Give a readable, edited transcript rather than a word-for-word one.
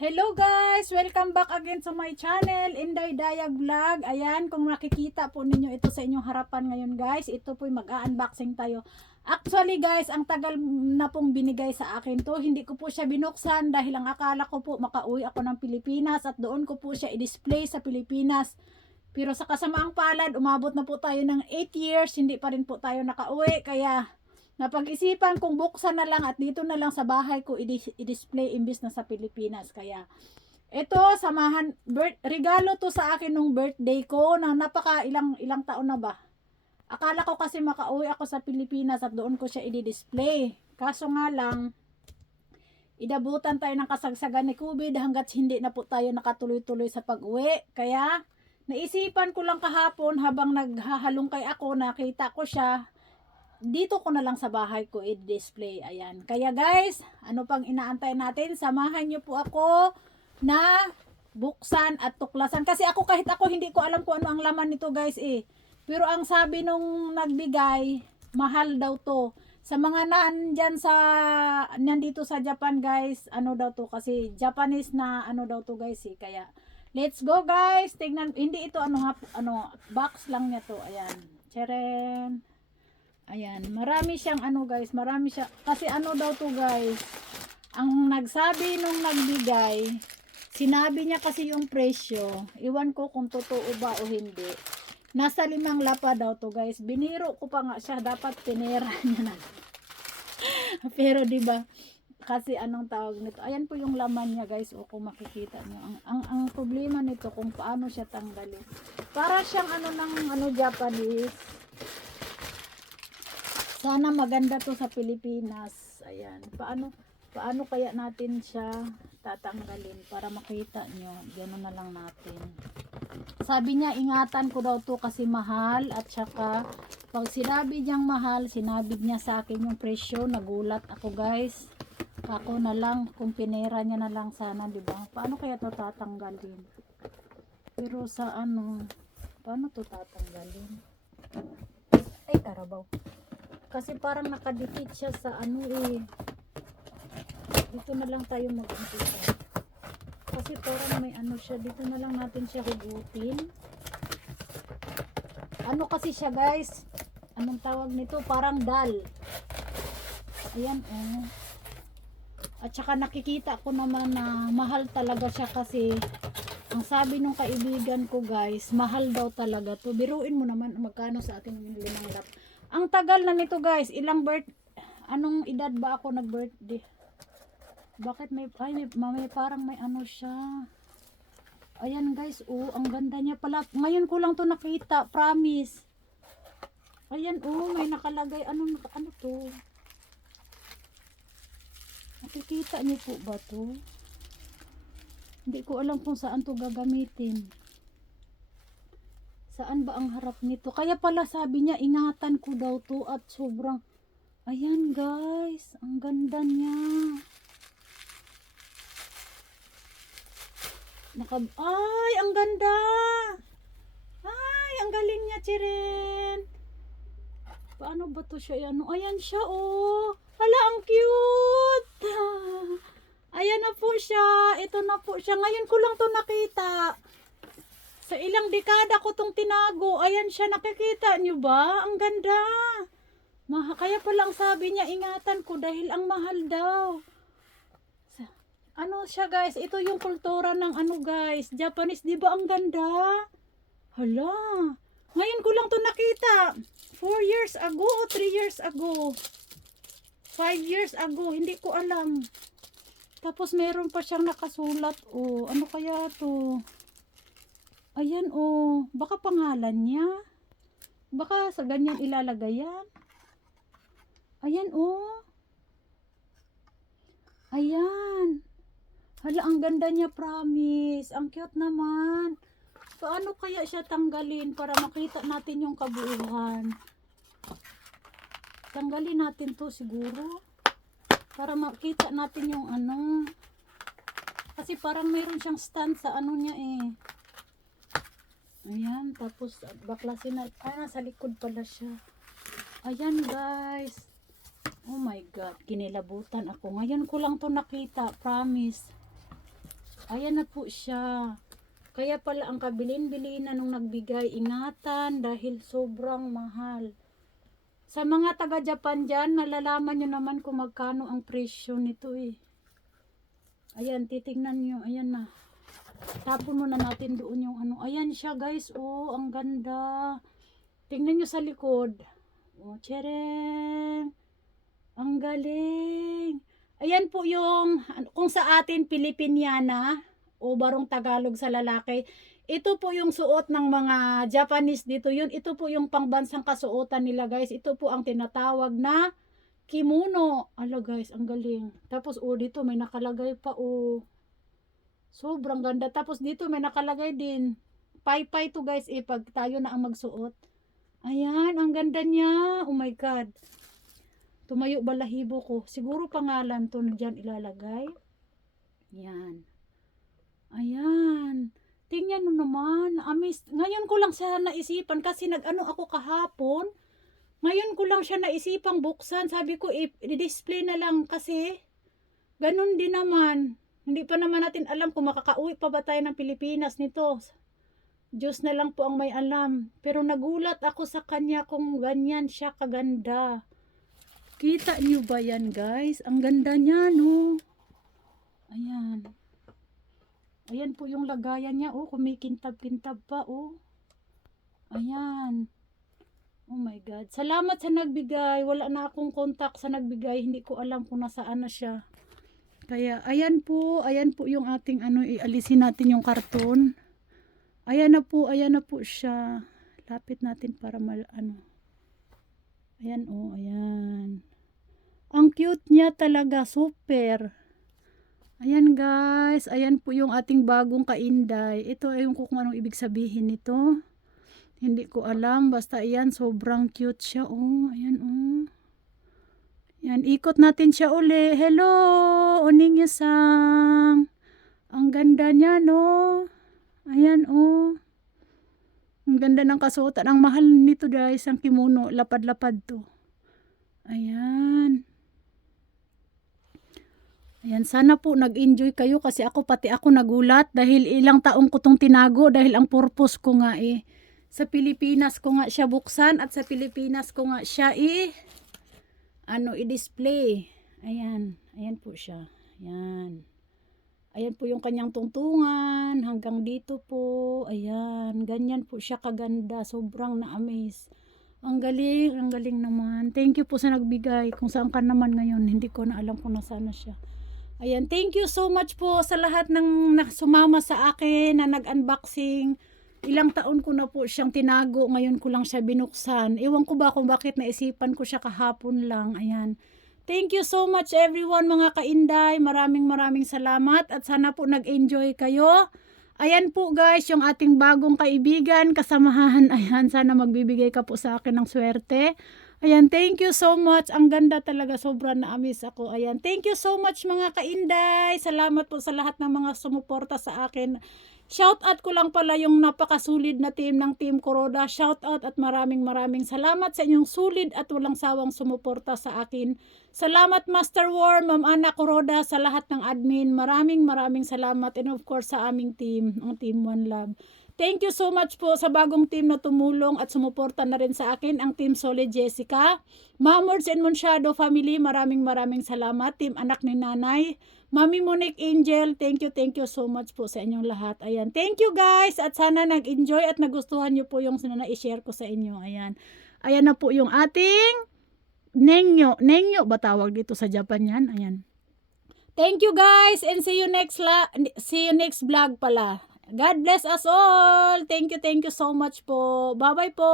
Hello guys! Welcome back again to my channel, Inday Dayag Vlog. Ayan, kung nakikita po ninyo ito sa inyong harapan ngayon guys, ito po mag-unboxing tayo. Actually guys, ang tagal na pong binigay sa akin to. Hindi ko po siya binuksan dahil ang akala ko po makauwi ako ng Pilipinas at doon ko po siya i-display sa Pilipinas. Pero sa kasamaang palad, umabot na po tayo ng 8 years, hindi pa rin po tayo nakauwi. Kaya napag-isipan kong buksan na lang at dito na lang sa bahay ko i-display imbis na sa Pilipinas. Kaya ito, samahan, regalo to sa akin nung birthday ko na napaka ilang taon na ba. Akala ko kasi makauwi ako sa Pilipinas at doon ko siya i-display. Kaso nga lang, idabutan tayo ng kasagsagan ni COVID hanggat hindi na po tayo nakatuloy-tuloy sa pag-uwi. Kaya naisipan ko lang kahapon habang naghahalongkay ako, nakita ko siya, dito ko na lang sa bahay ko i-display. Ayan. Kaya guys, ano pang inaantay natin? Samahan nyo po ako na buksan at tuklasan. Kasi ako, kahit ako, hindi ko alam kung ano ang laman nito guys eh. Pero ang sabi nung nagbigay, mahal daw to. Sa mga nandyan nandito sa Japan guys, ano daw to? Kasi Japanese na ano daw to guys eh. Kaya, let's go guys. Tingnan, hindi ito box lang niya to. Ayan. Tcharan. Ayan, marami siyang ano guys, marami siya, kasi ano daw to guys, ang nagsabi nung nagbigay, sinabi niya kasi yung presyo, iwan ko kung totoo ba o hindi, nasa 5 lapa daw to guys, biniro ko pa nga siya, dapat pinera niya na. Pero diba, kasi anong tawag nito, ayan po yung laman niya guys, o kung makikita niyo, ang problema nito kung paano siya tanggalin, para siyang Japanese. Sana maganda to sa Pilipinas. Ayan. Paano kaya natin siya tatanggalin para makita nyo. Gano'n na lang natin. Sabi niya, ingatan ko daw to kasi mahal. At saka, pag sinabi niyang mahal, sinabi niya sa akin yung presyo. Nagulat ako guys. Ako na lang, kung pinera niya na lang sana, diba? Paano kaya to tatanggalin? Pero sa paano to tatanggalin? Ay, karabaw. Kasi parang nakadikit siya sa dito na lang tayo mag-umpisa. Kasi parang may siya, dito na lang natin siya hugutin. Ano kasi siya guys, anong tawag nito, parang dal. Ayan oh. At saka nakikita ko naman na mahal talaga siya kasi ang sabi nung kaibigan ko guys, mahal daw talaga to. Biruin mo naman magkano sa ating 5 lap. Ang tagal na nito guys, anong edad ba ako nag-birthday? Bakit may parang may siya. Ayan guys, oh, ang ganda niya pala. Ngayon ko lang to nakita, promise. Ayan oh, may nakalagay, ano to? Nakikita niyo po ba to? Hindi ko alam kung saan to gagamitin. Saan ba ang harap nito? Kaya pala sabi niya, ingatan ko daw to at sobrang, ayan guys, ang ganda niya. Ay, ang ganda. Ay, ang galing niya, Chiren. Paano ba to siya? Ayan siya, oh. Hala, ang cute. Ayan na po siya. Ito na po siya. Ngayon ko lang to nakita. Sa ilang dekada ko tong tinago. Ayan siya, nakikita nyo ba? Ang ganda. Kaya palang sabi niya, ingatan ko dahil ang mahal daw. Ano siya guys? Ito yung kultura ng guys. Japanese, di ba ang ganda? Hala. Ngayon ko lang to nakita. 4 years ago o 3 years ago. 5 years ago. Hindi ko alam. Tapos meron pa siyang nakasulat. Oh, ano kaya to? Ayan oh, baka pangalan niya. Baka sa ganyan ilalagay yan. Ayan oh. Ayan. Hala, ang ganda niya, promise. Ang cute naman. Paano kaya siya tanggalin para makita natin yung kabuuan? Tanggalin natin to siguro. Para makita natin yung Kasi parang mayroon siyang stand sa niya eh. Ayan, tapos baklasin na, nasa likod pala siya. Ayan guys. Oh my god, kinilabutan ako. Ngayon ko lang to nakita, promise. Ayan na po siya. Kaya pala ang kabilin-bilinan nung nagbigay, ingatan dahil sobrang mahal. Sa mga taga-Japan dyan, malalaman nyo naman kung magkano ang presyo nito eh. Ayan, titignan nyo. Ayan na. Tapon muna natin doon yung ano. Ayan siya guys. Oh, ang ganda. Tingnan nyo sa likod. Oh, tsereng. Ang galing. Ayan po yung, kung sa atin, Pilipiniana, o barong Tagalog sa lalaki, ito po yung suot ng mga Japanese dito yun. Ito po yung pangbansang kasuotan nila guys. Ito po ang tinatawag na kimono. Ala guys, ang galing. Tapos dito may nakalagay pa sobrang ganda. Tapos dito may nakalagay din. Pay to guys pag tayo na ang magsuot. Ayan, ang ganda niya. Oh my god. Tumayo balahibo ko. Siguro pangalan to na dyan ilalagay. Yan. Ayan. Tingnan mo naman. Amazed. Ngayon ko lang siya naisipan kasi nag-ano ako kahapon. Ngayon ko lang siya naisipang buksan. Sabi ko i-display na lang kasi ganun din naman. Hindi pa naman natin alam kung makakauwi pa ba tayo ng Pilipinas nito. Diyos na lang po ang may alam. Pero nagulat ako sa kanya kung ganyan siya kaganda. Kita niyo ba yan guys? Ang ganda niya no. Ayan. Ayan po yung lagayan niya. Kumikintab-kintab pa Ayan. Oh my god. Salamat sa nagbigay. Wala na akong contact sa nagbigay. Hindi ko alam kung nasaan na siya. Kaya ayan po yung ating ialisin natin yung karton. Ayan na po siya. Lapit natin para Ayan ayan. Ang cute niya talaga, super. Ayan guys, ayan po yung ating bagong kainday. Ito ay yung kung anong ibig sabihin nito. Hindi ko alam, basta ayan, sobrang cute siya. Ayan Yan, ikot natin siya uli. Hello, Oningyasang. Ang ganda niya, no? Ayan, Ang ganda ng kasuotan. Ang mahal nito guys, ang kimono. Lapad-lapad to. Ayan. Ayan, sana po nag-enjoy kayo kasi pati ako nagulat dahil ilang taong ko tong tinago dahil ang purpose ko nga sa Pilipinas ko nga siya buksan at sa Pilipinas ko nga siya i-display. Ayan, ayan po siya. Ayan. Ayan po yung kanyang tungtungan hanggang dito po. Ayan, ganyan po siya kaganda. Sobrang na-amaze. Ang galing naman. Thank you po sa nagbigay. Kung saan ka naman ngayon, hindi ko na alam kung nasaan na siya. Ayan, thank you so much po sa lahat ng sumama sa akin na nag-unboxing. Ilang taon ko na po siyang tinago, ngayon ko lang siya binuksan. Ewan ko ba kung bakit naisipan ko siya kahapon lang. Ayan. Thank you so much everyone mga kainday. Maraming salamat at sana po nag-enjoy kayo. Ayan po guys, yung ating bagong kaibigan, kasamahan. Ayan, sana magbibigay ka po sa akin ng swerte. Ayan, thank you so much. Ang ganda talaga, sobrang na-amaze ako. Ayan, thank you so much mga kainday. Salamat po sa lahat ng mga sumuporta sa akin. Shout out ko lang pala yung napakasulid na team ng Team Kuroda. Shout out at maraming salamat sa inyong sulid at walang sawang sumuporta sa akin. Salamat Master War, Ma'am Ana Kuroda, sa lahat ng admin. Maraming salamat and of course sa aming team, ang Team One Love. Thank you so much po sa bagong team na tumulong at sumuporta na rin sa akin, ang Team Solid Jessica. Mamords and Monsyado family, maraming salamat. Team Anak ni Nanay, Mami Monique Angel, thank you so much po sa inyong lahat. Ayan, thank you guys at sana nag-enjoy at nagustuhan nyo po yung na-share ko sa inyo. Ayan, ayan na po yung ating Nengyo ba tawag dito sa Japan yan? Ayan. Thank you guys and see you next vlog pala. God bless us all. Thank you so much po. Bye-bye po.